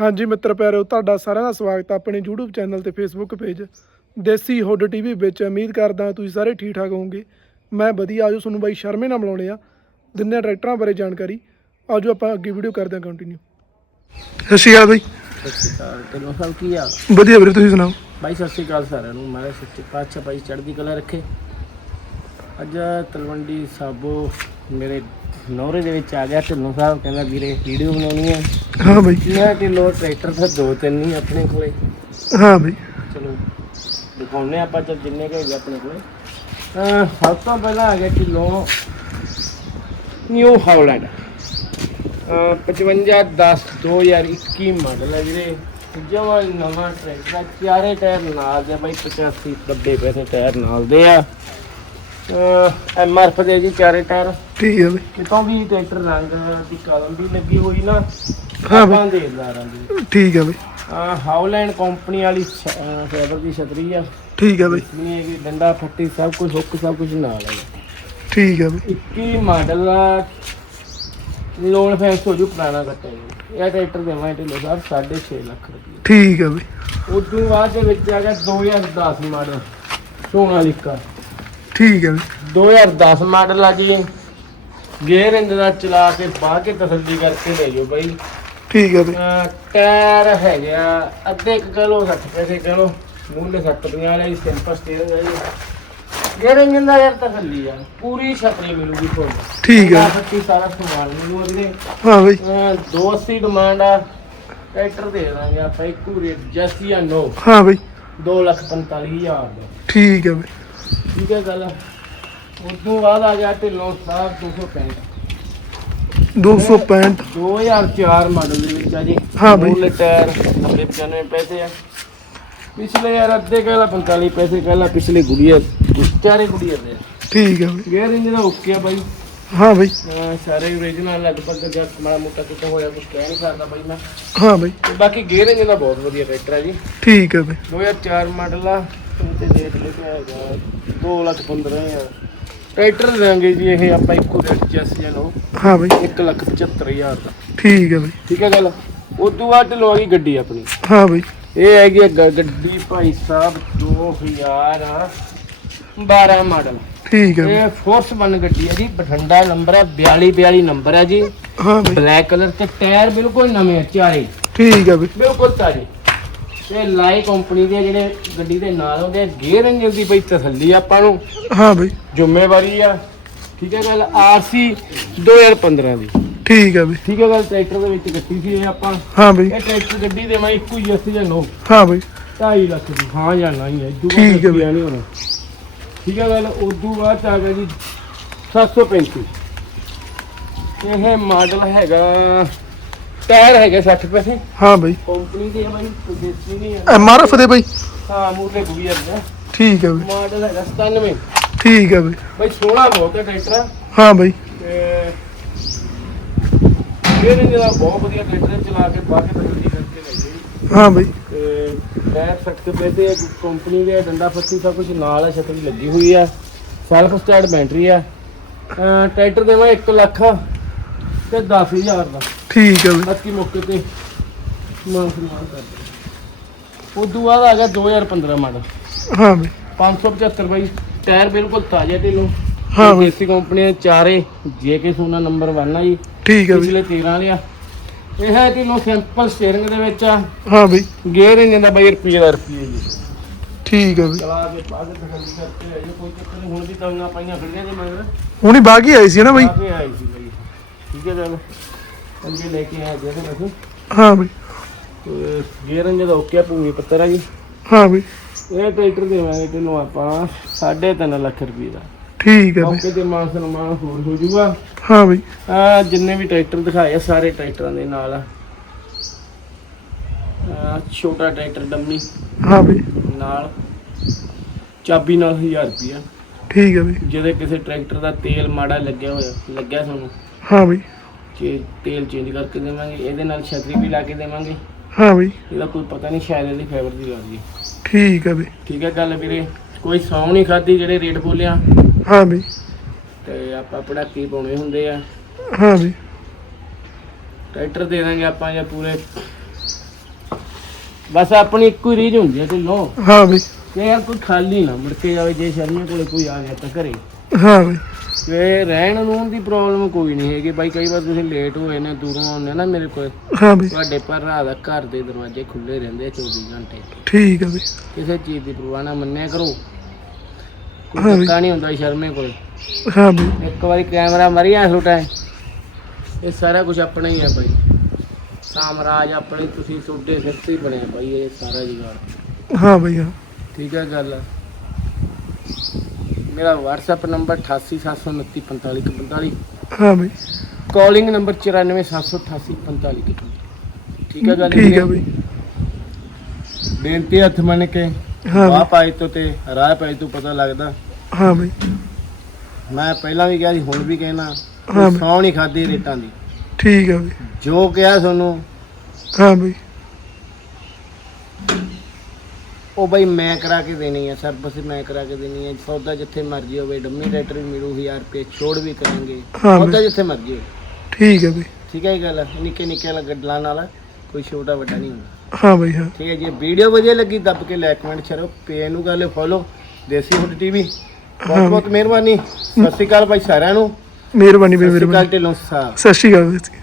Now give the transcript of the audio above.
ਹਾਂਜੀ ਮਿੱਤਰ ਪਿਆਰਿਓ ਤੁਹਾਡਾ ਸਾਰਿਆਂ ਦਾ ਸਵਾਗਤ ਹੈ ਆਪਣੇ YouTube ਚੈਨਲ ਤੇ Facebook page desi hood TV ਵਿੱਚ। ਉਮੀਦ ਕਰਦਾ ਹਾਂ ਤੁਸੀਂ ਸਾਰੇ ਠੀਕ ਠਾਕ ਹੋਵੋਗੇ। ਮੈਂ ਵਧੀਆ ਆਜੋ ਤੁਹਾਨੂੰ ਬਾਈ ਸ਼ਰਮੇ ਨਾਲ ਮਿਲਾਉਣੇ ਆ। ਦਿੰਦੇ ਹਾਂ ਟਰੈਕਟਰਾਂ ਬਾਰੇ ਜਾਣਕਾਰੀ। ਆਜੋ ਆਪਾਂ ਅੱਗੇ ਵੀਡੀਓ ਕਰਦੇ ਹਾਂ ਕੰਟੀਨਿਊ ਸਤਿ ਸ਼੍ਰੀ ਅਕਾਲ ਬਾਈ। ਸਤਿ ਸ਼੍ਰੀ ਅਕਾਲ ਤੈਨੂੰ ਸਭ ਕੀ ਆ? ਵਧੀਆ ਵੀਰੇ ਤੁਸੀਂ ਸੁਣਾਓ? ਬਾਈ ਸਤਿ ਸ਼੍ਰੀ ਅਕਾਲ ਸਾਰਿਆਂ ਨੂੰ ਮੈਂ ਸੱਚੇ ਪਾਤਸ਼ਾਹ ਬਾਈ ਚੜ੍ਹਦੀ ਕਲਾ ਰੱਖੇ। ਅੱਜ ਤਲਵੰਡੀ ਸਾਬੋ ਮੇਰੇ ਨੌਰੇ ਦੇ ਵਿੱਚ ਆ ਗਿਆ ਢਿੱਲੋਂ ਸਾਹਿਬ ਕਹਿੰਦਾ ਵੀਰੇ ਵੀਡੀਓ ਬਣਾਉਣੀ ਹੈ ਹਾਂ ਬਾਈ। ਮੈਂ ਕਿਲੋ ਟਰੈਕਟਰ ਤਾਂ ਦੋ ਤਿੰਨ ਨਹੀਂ ਆਪਣੇ ਕੋਲੇ। ਹਾਂ ਬਾਈ। ਚਲੋ ਦਿਖਾਉਨੇ ਆਪਾਂ ਚੱਲ ਜਿੰਨੇ ਕੁ ਹੈਗੇ ਆਪਣੇ ਕੋਲੇ। ਅਹ ਸਭ ਤੋਂ ਪਹਿਲਾਂ ਆ ਗਿਆ ਕਿਲੋ ਨਿਊ ਹਾਲੈਂਡ ਅਹ 55 10 2021 ਮਾਡਲ ਹੈ ਵੀਰੇ। ਜਮਾ ਨਵਾਂ ਟਰੈਕਟਰ ਆ, ਚਾਰੇ ਟਾਇਰ ਨਾਲ ਦੇ ਬਾਈ 85 90 ਪੈਸੇ ਟਾਇਰ ਨਾਲ ਦੇ ਆ। ਐਮ ਆਰ ਐਫ ਦੇ ਜੀ ਚਾਰੇ ਟਾਇਰ। ਠੀਕ ਹੈ ਬਾਈ। ਕਿਤੋਂ ਵੀ ਟਰੈਕਟਰ ਰੰਗ ਦੀ ਕਲਮ ਵੀ ਲੱਗੀ ਹੋਈ ਨਾ ਹਾਂ ਬਈ। ਆਪਾਂ ਦੇਦਾਰਾਂ ਦੀ ਠੀਕ ਹੈ ਬਾਈ। ਆ ਹਾਉਲੈਂਡ ਕੰਪਨੀ ਵਾਲੀ ਫਾਈਬਰ ਦੀ ਛਤਰੀ ਆ। ਠੀਕ ਹੈ ਬਾਈ। ਨਹੀਂ ਹੈਗੀ ਡੰਡਾ ਫੱਟੀ ਸਭ ਕੁਝ ਹੁੱਕ ਸਭ ਕੁਝ ਨਾਲ ਹੈ। ਠੀਕ ਹੈ ਬਾਈ। 21 ਮਾਡਲ ਦਾ ਲੋਨ ਫੈਂਸ ਹੋ ਜੂ ਪੁਰਾਣਾ ਕੱਟਾ ਇਹ ਟਰੈਕਟਰ ਦੇਵਾਂ ਢਿੱਲੋਂ ਸਾਹਿਬ 6.5 ਲੱਖ ਰੁਪਏ ਠੀਕ ਹੈ ਬਾਈ। ਉਦੋਂ ਬਾਅਦ ਦੇ ਵਿੱਚ ਆ ਗਿਆ 2010 ਮਾਡਲ ਸੋਨਾਲੀਕਾ। ਠੀਕ ਹੈ। ਬਾਈ 2010 ਮਾਡਲ ਆ ਜੀ। ਗੇਅਰ ਇੰਜ ਦਾ ਚਲਾ ਕੇ ਬਾਹ ਕੇ ਤਸੱਲੀ ਕਰਕੇ ਲੈ ਜਾਓ ਬਾਈ। ਠੀਕ ਹੈ ਬਾਈ ਅਹ ਟਾਇਰ ਹੈਗੇ ਅੱਧੇ ਕੁ ਕਿਲੋ 60 ਪੈਸੇ ਕਿਲੋ ਮੁੱਲ 70 ਵਾਲੇ ਹੀ ਸਿੰਪਲ ਸਟੀਅਰਿੰਗ ਹੈ ਜੀ। ਗੇਅਰ ਇੰਜਨ ਦਾ ਯਾਰ ਤਸੱਲੀ ਆ ਪੂਰੀ ਛਤਰੀ ਮਿਲੂਗੀ ਤੁਹਾਨੂੰ। ਠੀਕ ਹੈ। ਫੱਟੀ ਸਾਰਾ ਸਮਾਨ ਮਿਲੂਗਾ ਵੀਰੇ ਹਾਂ ਬਾਈ। ਅਹ 280 ਡਿਮਾਂਡ ਆ ਟਰੈਕਟਰ ਦੇ ਦਾਂਗੇ ਆਪਾਂ ਇੱਕੋ ਰੇਟ ਜੈਸੀ ਆ ਨੋ। ਹਾਂ ਬਾਈ। 245000 ਦਾ। ਠੀਕ ਹੈ ਬਾਈ। ਠੀਕ ਹੈ ਗੱਲ। ਉਸ ਤੋਂ ਬਾਅਦ ਆ ਗਿਆ ਢਿੱਲੋਂ ਸਾਹਿਬ 265 265 2004 ਮਾਡਲ ਦੇ ਵਿੱਚ ਆ ਜੀ। ਹਾਂ ਬਈ। ਮੁੱਲ ਟਾਇਰ 90 95 ਪੈਸੇ ਆ। ਪਿਛਲੇ ਯਾਰ ਅੱਧੇ ਕਹਿਲਾ 45 ਪੈਸੇ ਕਹਿਲਾ ਪਿਛਲੇ ਗੁੜੀਆ ਚਾਰੇ ਗੁੜੀਆ ਦੇ ਆ। ਠੀਕ ਹੈ ਬਾਈ। ਗੇਅਰ ਇੰਜਨ ਓਕੇ ਆ ਬਾਈ। ਹਾਂ ਬਾਈ। ਸਾਰੇ ਓਰੀਜਨਲ ਲਗਭਗ ਜਦ ਮਾੜਾ ਮੋਟਾ ਕਿਤੇ ਹੋਇਆ ਕੁਝ ਕਹਿ ਨਹੀਂ ਸਕਦਾ ਬਾਈ ਮੈਂ। ਹਾਂ ਬਾਈ। ਬਾਕੀ ਗੇਅਰ ਇੰਜਨ ਦਾ ਬਹੁਤ ਵਧੀਆ ਟਰੈਕਟਰ ਹੈ ਜੀ। ਠੀਕ ਹੈ ਬਾਈ। 2004 ਮਾਡਲ ਆ। ਤੇ ਰੇਟ ਲਿਖਿਆ ਹੈਗਾ 2 ਲੱਖ 15 ਹਜ਼ਾਰ। ਟਰੈਕਟਰ ਦੇਵਾਂਗੇ ਜੀ ਇਹ ਆਪਾਂ ਇੱਕੋ ਰੇਟ ਜੈਸ ਲਓ ਹਾਂ ਬਾਈ। 1 ਲੱਖ 75 ਹਜ਼ਾਰ ਦਾ। ਠੀਕ ਹੈ ਬਾਈ। ਠੀਕ ਹੈ ਗੱਲ? ਉਦੋਂ ਬਾਅਦ ਲਵਾ ਗਈ ਗੱਡੀ ਆਪਣੀ। ਹਾਂ ਬਾਈ। ਇਹ ਹੈਗੀ ਹੈ ਗ- ਗੱਡੀ ਭਾਈ ਸਾਹਿਬ 2012 ਮਾਡਲ। ਠੀਕ ਹੈ ਬਾਈ। ਇਹ ਫੋਰਸ ਵਨ ਗੱਡੀ ਹੈ ਜੀ ਬਠਿੰਡਾ ਨੰਬਰ ਹੈ 42 42 ਨੰਬਰ ਹੈ ਜੀ। ਹਾਂ ਬਾਈ। ਬਲੈਕ ਕਲਰ ਤੇ ਟਾਇਰ ਬਿਲਕੁਲ ਨਵੇਂ ਆ ਚਾਰੇ। ਠੀਕ ਹੈ ਬਾਈ। ਬਿਲਕੁਲ ਤਾਜ਼ੇ। ਤੇ ਲਾਈ ਕੰਪਨੀ ਦੇ ਜਿਹੜੇ ਗੱਡੀ ਦੇ ਨਾਲ ਹੁੰਦੇ ਗੇਅਰ ਇੰਜਨ ਦੀ ਬਈ ਤਸੱਲੀ ਆਪਾਂ ਨੂੰ। ਹਾਂ ਬਾਈ। ਜ਼ਿੰਮੇਵਾਰੀ ਆ। ਠੀਕ ਹੈ ਗੱਲ ਆਰਸੀ 2015 ਦੀ ਠੀਕ ਹੈ ਬਾਈ। ਠੀਕ ਹੈ ਗੱਲ ਟਰੈਕਟਰ ਦੇ ਵਿੱਚ ਗੱਡੀ ਸੀ ਇਹ ਆਪਾਂ। ਹਾਂ ਬਾਈ। ਇਹ ਟਰੈਕਟਰ ਗੱਡੀ ਦੇ ਮੈਂ ਇੱਕੋ ਹੀ ਅਸੀਂ ਜਾਂ ਨੋ। ਹਾਂ ਬਾਈ। 2.5 ਲੱਖ ਦੀ ਹਾਂ ਜਾਂ ਨਹੀਂ ਹੈ ਜੁਗਾ ਠੀਕ ਹੈ ਬਈ। ਨਹੀਂ ਹੋਣਾ। ਠੀਕ ਹੈ ਗੱਲ ਉਦੋਂ ਬਾਅਦ ਆ ਗਿਆ ਜੀ 735 ਇਹ ਮਾਡਲ ਹੈਗਾ ਟਾਇਰ ਹੈਗੇ 60 ਪੈਸੇ। ਹਾਂ ਬਾਈ। ਕੰਪਨੀ ਦੇ ਆ ਬਾਈ ਦੇਸੀ ਨਹੀਂ ਹੈ ਐਮ ਆਰ ਐਫ ਦੇ ਬਾਈ। ਹਾਂ ਮੂਰਲੇ ਗੁਗੀਅਰ ਦਾ ਠੀਕ ਹੈ ਬਾਈ। ਮਾਡਲ ਹੈਗਾ 97 ਠੀਕ ਹੈ ਬਾਈ। ਬਾਈ ਸੋਹਣਾ ਬਹੁਤ ਹੈ ਟਰੈਕਟਰ। ਹਾਂ ਬਾਈ। ਤੇ ਇਹਨੇ ਜਿਹੜਾ ਬਹੁਤ ਵਧੀਆ ਟਰੈਕਟਰ ਚਲਾ ਕੇ ਬਾਹਰ ਕੇ ਤਸੱਲੀ ਕਰਕੇ ਲੈ ਗਈ ਹਾਂ ਬਾਈ। ਤੇ ਟਾਇਰ ਸਖਤ ਪੈਸੇ ਆ ਕੰਪਨੀ ਦੇ ਡੰਡਾ ਫੱਤੀ ਸਭ ਕੁਝ ਨਾਲ ਹੈ ਛਤਰੀ ਲੱਗੀ ਹੋਈ ਆ। ਸੈਲਫ ਸਟਾਰਟ ਬੈਟਰੀ ਆ। ਅਹ ਟਰੈਕਟਰ ਦੇਵਾਂ 1 ਲੱਖ ਤੇ 10000 ਦਾ। ਠੀਕ ਹੈ ਬਾਈ। ਬਾਕੀ ਮੌਕੇ ਤੇ? ਮਾਨ ਸਨਮਾਨ ਕਰ ਦੇ ਉਦੋਂ ਬਾਅਦ ਆ ਗਿਆ 2015 ਮਾਡਲ। ਹਾਂ ਬਾਈ। 575 ਬਾਈ ਟਾਇਰ ਬਿਲਕੁਲ ਤਾਜ਼ਾ ਢਿੱਲੋਂ ਹਾਂ ਬਾਈ। ਦੇਸੀ ਕੰਪਨੀ ਦੇ ਚਾਰੇ ਜੇਕੇ ਸੋਨਾ ਨੰਬਰ 1 ਆ ਜੀ। ਠੀਕ ਹੈ ਬਾਈ। ਪਿਛਲੇ 13 ਲਿਆ ਇਹ ਹੈ ਢਿੱਲੋਂ ਸਿੰਪਲ ਸਟੀਅਰਿੰਗ ਦੇ ਵਿੱਚ ਆ। ਹਾਂ ਬਾਈ। ਗੇਅਰ ਇੰਜਨ ਦਾ ਬਾਈ ਰੁਪਈਏ ਦਾ ਰੁਪਈਏ ਜੀ। ਠੀਕ ਹੈ ਬਾਈ। ਚਲਾ ਕੇ ਕੇ ਤਸੱਲੀ ਕਰਕੇ ਆਇਓ ਕੋਈ ਚੱਕਰ ਨਹੀਂ ਹੁਣ ਵੀ ਤਵੀਆਂ ਪਾਈਆਂ ਖੜੀਆਂ ਦੇ ਮਗਰ। ਹੁਣੀ ਬਾਗੀ ਆਈ ਸੀ ਨਾ ਬਾਈ। ਆਈ ਸੀ ਬਾਈ। ਠੀਕ ਹੈ ਚੱਲ। ਅੰਗੇ ਲੈ ਕੇ ਆਇਆ ਜਿਹੜੇ ਅਸੀਂ ਹਾਂ ਬਾਈ। ਤੇ ਗੇਅਰ ਇੰਜਨ ਦਾ ਓਕੇ ਆ ਭੂਮੀ ਪੱਤਰ ਆ ਜੀ। ਹਾਂ ਬਾਈ। ਇਹ ਟਰੈਕਟਰ ਦੇਵਾਂਗੇ ਤੈਨੂੰ ਆਪਾਂ 3.5 ਲੱਖ ਰੁਪਏ ਦਾ। ਠੀਕ ਹੈ ਬਾਈ। ਓਕੇ ਤੇ ਮਾਨ ਸਨਮਾਨ ਹੋਰ ਹੋ ਜਾਊਗਾ। ਹਾਂ ਬਾਈ। ਆ ਜਿੰਨੇ ਵੀ ਟਰੈਕਟਰ ਦਿਖਾਏ ਆ ਸਾਰੇ ਟਰੈਕਟਰਾਂ ਦੇ ਨਾਲ ਆ। ਆਹ ਛੋਟਾ ਟਰੈਕਟਰ ਡੰਮੀ ਹਾਂ ਬਾਈ। ਨਾਲ ਚਾਬੀ ਨਾਲ 1000 ਰੁਪਿਆ ਠੀਕ ਹੈ ਬਾਈ। ਜਿਹਦੇ ਕਿਸੇ ਟਰੈਕਟਰ ਦਾ ਤੇਲ ਮਾੜਾ ਲੱਗਿਆ ਹੋਇਆ ਲੱਗਿਆ ਤੁਹਾਨੂੰ। ਹਾਂ ਬਾਈ। ਤੇਲ ਚੇਂਜ ਕਰਕੇ ਦੇਵਾਂਗੇ ਇਹਦੇ ਨਾਲ ਛਤਰੀ ਵੀ ਲਾ ਕੇ ਦੇਵਾਂਗੇ। ਹਾਂ ਬਾਈ। ਇਹਦਾ ਕੋਈ ਪਤਾ ਨਹੀਂ ਸ਼ਾਇਦ ਇਹਦੀ ਫਾਈਬਰ ਦੀ ਲਾ ਦਈਏ ਠੀਕ ਹੈ ਬਾਈ। ਠੀਕ ਹੈ ਗੱਲ ਵੀਰੇ ਕੋਈ ਸੌ ਨਹੀਂ ਖਾਦੀ ਜਿਹੜੇ ਰੇਟ ਬੋਲਿਆ। ਹਾਂ ਬਾਈ। ਤੇ ਆਪਾਂ ਪੜਾਕੇ ਪਾਉਣੇ ਹੁੰਦੇ ਆ। ਹਾਂ ਬਾਈ। ਟਰੈਕਟਰ ਦੇ ਦਾਂਗੇ ਆਪਾਂ ਜਾਂ ਪੂਰੇ। ਬਸ ਆਪਣੀ ਇੱਕੋ ਹੀ ਰੀਝ ਹੁੰਦੀ ਹੈ ਢਿੱਲੋਂ। ਹਾਂ ਬਈ। ਕਿ ਯਾਰ ਕੋਈ ਖਾਲੀ ਨਾ ਮੁੜ ਕੇ ਜਾਵੇ ਜੇ ਸ਼ਰਮੇ ਕੋਲੇ ਕੋਈ ਆ ਗਿਆ ਤਾਂ ਘਰੇ। ਹਾਂ ਬਈ। ਤੇ ਰਹਿਣ ਨੂੰ ਦੀ ਪ੍ਰੋਬਲਮ ਕੋਈ ਨਹੀਂ ਹੈਗੀ। ਬਾਈ ਕਈ ਵਾਰ ਤੁਸੀਂ ਲੇਟ ਹੋਏ ਨੇ ਦੂਰੋਂ ਆਉਂਦੇ ਨਾ ਮੇਰੇ ਕੋਲ। ਹਾਂ ਬਈ। ਤੁਹਾਡੇ ਪਰ ਰਾਤ ਦਾ ਘਰ ਦੇ ਦਰਵਾਜ਼ੇ ਖੁੱਲੇ ਰਹਿੰਦੇ ਆ 24 ਘੰਟੇ। ਠੀਕ ਆ ਬਈ। ਕਿਸੇ ਚੀਜ਼ ਦੀ ਪਰਵਾਹ ਨਾ ਮੰਨਿਆ ਕਰੋ। ਕੋਈ। ਧੱਕਾ ਨਹੀਂ ਹੁੰਦਾ ਸ਼ਰਮੇ ਕੋਲੇ। ਹਾਂ ਬਈ। ਇੱਕ ਵਾਰੀ ਕੈਮਰਾ ਮਰੀਆ ਛੋਟਾ ਹੈ ਇਹ ਸਾਰਾ ਕੁਝ ਆਪਣਾ ਹੀ ਹੈ ਬਾਈ। ਸਾਮਰਾਜ ਆਪਣੀ ਤੁਸੀਂ ਤੁਹਾਡੇ ਸਿਰ ਤੇ ਹੀ ਬਣਿਆ ਬਾਈ ਇਹ ਸਾਰਾ ਜੁਗਾੜ। ਹਾਂ ਬਈ ਹਾਂ। ਠੀਕ ਹੈ ਗੱਲ। ਮੇਰਾ WhatsApp ਨੰਬਰ 8879455145 ਹਾਂ ਬਈ। ਕਾਲਿੰਗ ਨੰਬਰ 9478844551 ਠੀਕ ਹੈ ਗੱਲ ਠੀਕ ਆ ਬਈ। ਬੇਨਤੀ ਹੱਥ ਮੰਨ ਕੇ ਹਾਂ ਵਾਹ ਪਾਈ ਤੋਂ ਤੇ ਰਾਹ ਪਾਈ ਤੋਂ ਪਤਾ ਲੱਗਦਾ। ਹਾਂ ਬਈ। ਮੈਂ ਪਹਿਲਾਂ ਵੀ ਕਿਹਾ ਸੀ ਹੁਣ ਵੀ ਕਹਿਣਾ ਹਾਂ ਬਈ। ਸੌ ਨਹੀਂ ਖਾਦੀ ਰੇਟਾਂ ਦੀ। ਠੀਕ ਆ ਬਈ। ਜੋ ਕਿਹਾ ਤੁਹਾਨੂੰ ਹਾਂ ਬਈ। ਉਹ ਬਈ ਮੈਂ ਕਰਾ ਕੇ ਦੇਣੀ ਹੈ ਸਰਵਿਸ ਮੈਂ ਕਰਾ ਕੇ ਦੇਣੀ ਹੈ ਸੌਦਾ ਜਿੱਥੇ ਮਰਜ਼ੀ ਹੋਵੇ ਡੰਮੀ ਰੇਟਰ ਵੀ ਮਿਲੂ 1000 ਰੁਪਏ ਛੋੜ ਵੀ ਕਰਾਂਗੇ। ਹਾਂ ਸੌਦਾ ਜਿੱਥੇ ਮਰਜ਼ੀ ਹੋਵੇ। ਠੀਕ ਆ ਬਈ। ਠੀਕ ਹੈ ਇਹ ਗੱਲ ਨਿੱਕੇ ਨਿੱਕੇ ਵਾਲਾ ਗੱਡਲਾਂ ਨਾਲ ਕੋਈ ਛੋਟਾ ਵੱਡਾ ਨਹੀਂ ਹੁੰਦਾ। ਹਾਂ ਬਈ ਹਾਂ। ਠੀਕ ਹੈ ਜੇ ਵੀਡੀਓ ਵਧੀਆ ਲੱਗੀ ਦੱਬ ਕੇ ਲਾਈਕ ਕਮੈਂਟ ਸ਼ੇਅਰ ਪੇ ਨੂੰ ਲਿਓ ਫੋਲੋ ਦੇਸੀ ਹੁੱਡ ਟੀਵੀ। ਬਹੁਤ ਹਾਂ ਬਹੁਤ ਮਿਹਰਬਾਨੀ। ਸਤਿ ਸ਼੍ਰੀ ਅਕਾਲ ਭਾਈ ਸਾਰਿਆਂ ਨੂੰ। ਮਿਹਰਬਾਨੀ ਸਤਿ ਬਈ ਮਿਹਰਬਾਨੀ। ਢਿੱਲੋਂ ਸਾਹਿਬ ਸਤਿ ਸ਼੍ਰੀ ਅਕਾਲ ਜੀ।